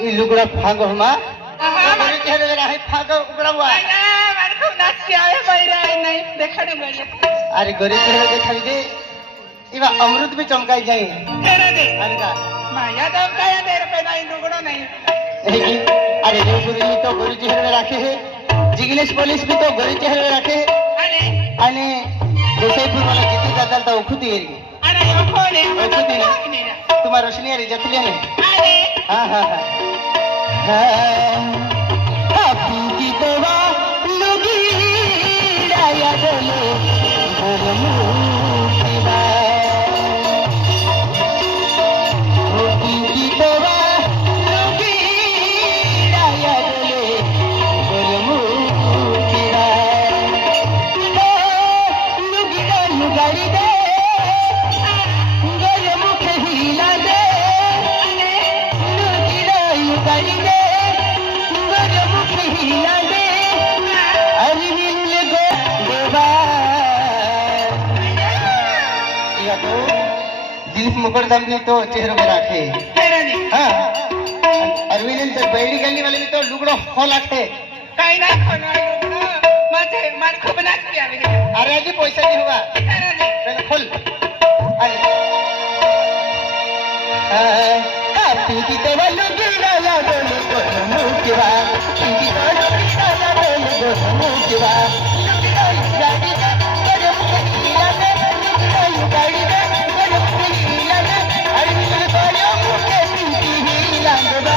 E लुगड़ा फागो हमा मेरे चेहरे में है फागो उगड़ा हुआ माने खूब नाच के आए बैरा नहीं देखा नहीं गई अरे गोरे चेहरे दिखाई दे इवा अमृत भी चमकाई जाए तेरा दे अरे का माया दम का या तेरे पे नहीं लुगड़ो नहीं अरे देव गुरु जी तो गोरे चेहरे में रखे है जिग्नेश पुलिस भी तो गोरे चेहरे में रखे है आणि देसाईपूर वाला जितू जाताल तो खुदी येरी अरे यो कोण आहे खुदी ना तुम्हारा रोशनी अरे जतले ने अरे हां हां हां आपकी की तवा लुगी राया डले बोलमु शिवा आपकी की तवा लुगी राया डले बोलमु शिवा लुगी दा लुगारी दे बोलमु हिला दे लुगी दा लुगारी दे दिलीप मुकरदम ने तो चेहरे में रखे हाँ अरविंद तो बैली गली वाले भी तो लुगड़ो खोल रखे काही नाही खोना माझे मन खूप नाच के आवे अरे अजी पैसा नहीं हुआ पहले खोल आपकी की तो लुगड़ा या बोले को मुकेवा की तो लुगड़ा या बोले को मुकेवा लुगड़ा गाड़ी दे करे मुकेला दे लुगड़ा गाड़ी दे करे मुकेला दे अरे मिल पायो मुके की हिलांगबा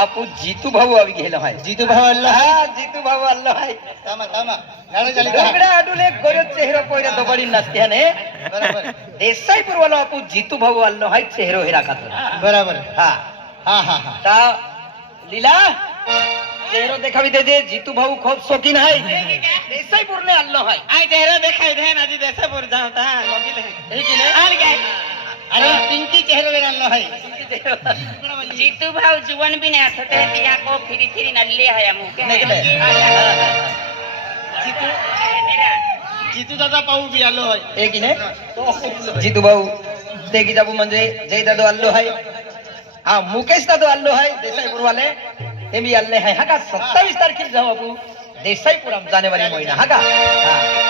आपू जीतू भाऊ आवी गेलो आहे जीतू भाऊ अल्लाह हा जीतू भाऊ आलो आहे थांबा थांबा गाणं चालू लुगड़ा आडूले गोरे चेहरो पोयरा तो बड़ी नसत्याने बरोबर देसाईपूर वाला आपू जीतू भाऊ आलो आहे चेहरो हिरा का बरोबर हा हाँ हाँ हाँ ता लीला चेहरो देखावी दे जे जीतू भाऊ खूब शौकीन है देसाईपूर ने आलो है आई चेहरा देखाई दे ना जी देसाईपूर जाता लगिले हे की नाही आल गए अरे पिंकी चेहरे में डालना है जीतू भाव जुवन भी नहीं आते थे तिया को फिरी फिरी नल्ले है मुके जीतू दादा पाऊ भी आलो है हे की नाही जीतू भाऊ देखी जाबू म्हणजे जय दादो आलो है हा मुकेश दादो आलो है देसाईपूर वाले ते भी आले है हा का 27 तारखेला जाऊ आपण देसाईपूर आम जानेवारी महिना हा का हा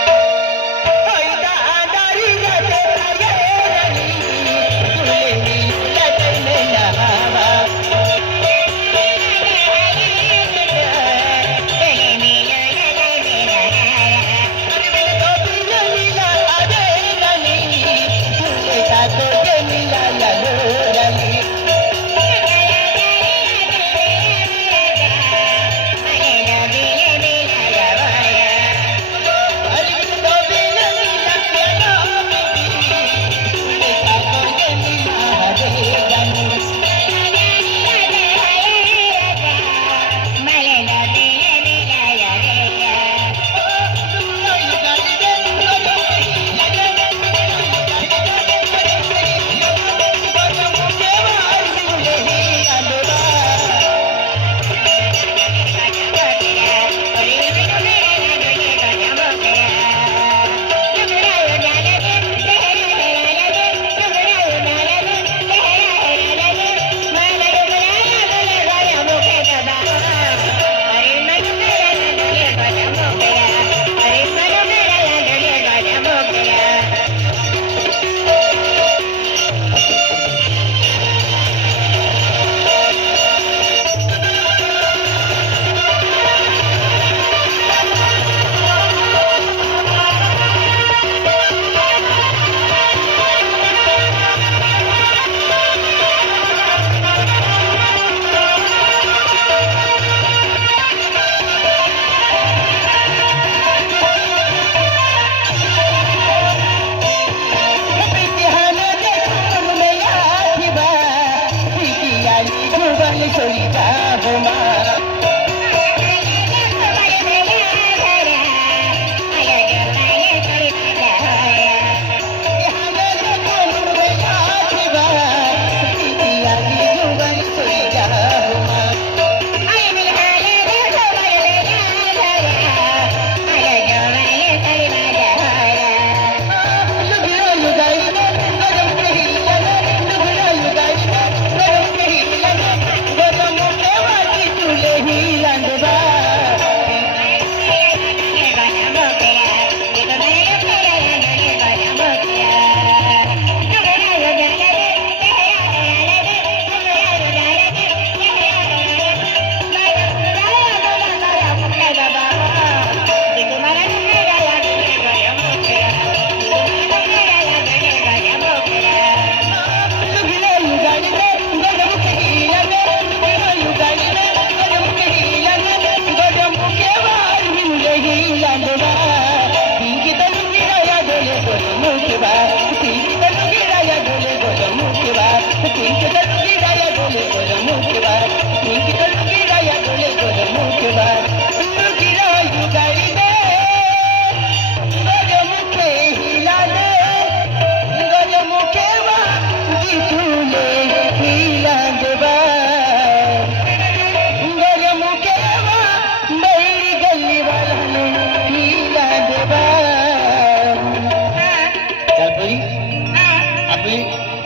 जुगल सोई जाओ माँ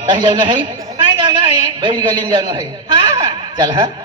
कहीं जाना है काय झालं आहे बैल गली में जाना है हा हा चल हाँ